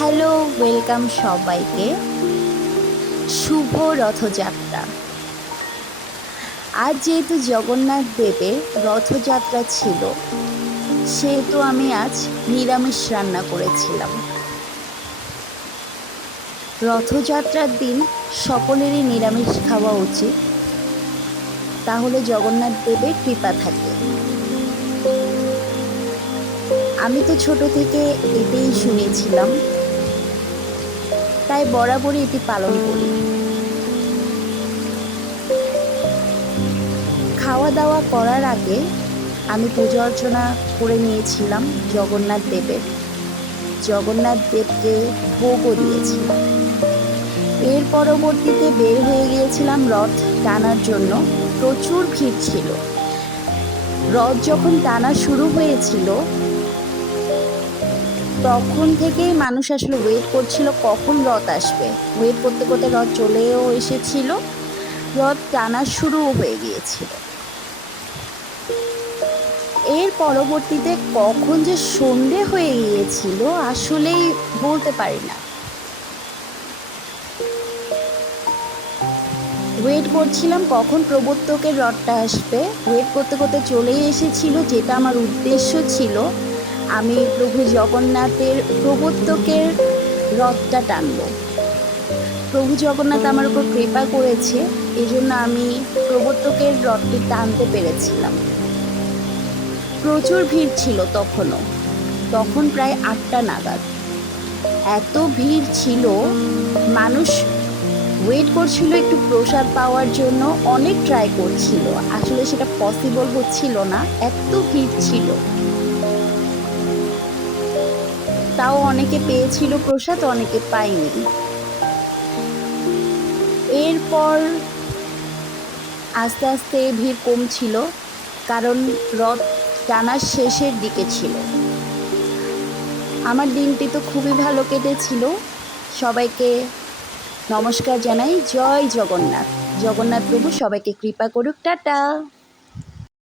Hello, welcome সবাইকে। শুভ রথযাত্রা। আজ যেহেতু জগন্নাথ দেবের রথযাত্রা ছিল, সেহেতু আমি আজ নিরামিষ রান্না করেছিলাম। রথযাত্রার দিন সকলেরই নিরামিষ খাওয়া উচিত, তাহলে জগন্নাথ দেবের কৃপা থাকে। আমি তো ছোট থেকে এটাই শুনেছিলাম, তাই বরাবরই এটি পালন করি। খাওয়া দাওয়া করার আগে আমি পূজা অর্চনা করে নিয়েছিলাম জগন্নাথ দেবকে ভোগও দিয়েছিলাম। এর পরবর্তীতে বের হয়ে গিয়েছিলাম রথ টানার জন্য। প্রচুর ভিড় ছিল। রথ যখন টানা শুরু হয়েছিল, তখন থেকেই মানুষ আসলে ওয়েট করছিল কখন রথ আসবে। ওয়েট করতে করতে রথ চলেও এসেছিল, রথ টানা শুরুও হয়ে গিয়েছিল। এর পরবর্তীতে কখন যে সন্ধে হয়ে গিয়েছিল আসলেই বলতে পারি না। ওয়েট করছিলাম কখন প্রবর্তকের রথটা আসবে। ওয়েট করতে করতে চলেই এসেছিল, যেটা আমার উদ্দেশ্য ছিল আমি প্রভু জগন্নাথের প্রবর্তকের রথটা টানব। প্রভু জগন্নাথ আমার উপর কৃপা করেছে, এই জন্য আমি প্রবর্তকের রথটি টানতে পেরেছিলাম। প্রচুর ভিড় ছিল তখন প্রায় 8টা নাগাদ। এত ভিড় ছিল, মানুষ ওয়েট করছিল একটু প্রসাদ পাওয়ার জন্য, অনেক ট্রাই করছিল, আসলে সেটা পসিবল হচ্ছিল না, এত ভিড় ছিল। তাও অনেকে পেয়েছিল প্রসাদ, অনেকে পায়নি। এরপর আস্তে আস্তে ভিড় কমছিল, কারণ রথ টানার শেষের দিকে ছিল। আমার দিনটি তো খুবই ভালো কেটেছিল। সবাইকে নমস্কার জানাই। জয় জগন্নাথ। জগন্নাথ প্রভু সবাইকে কৃপা করুক। টাটা।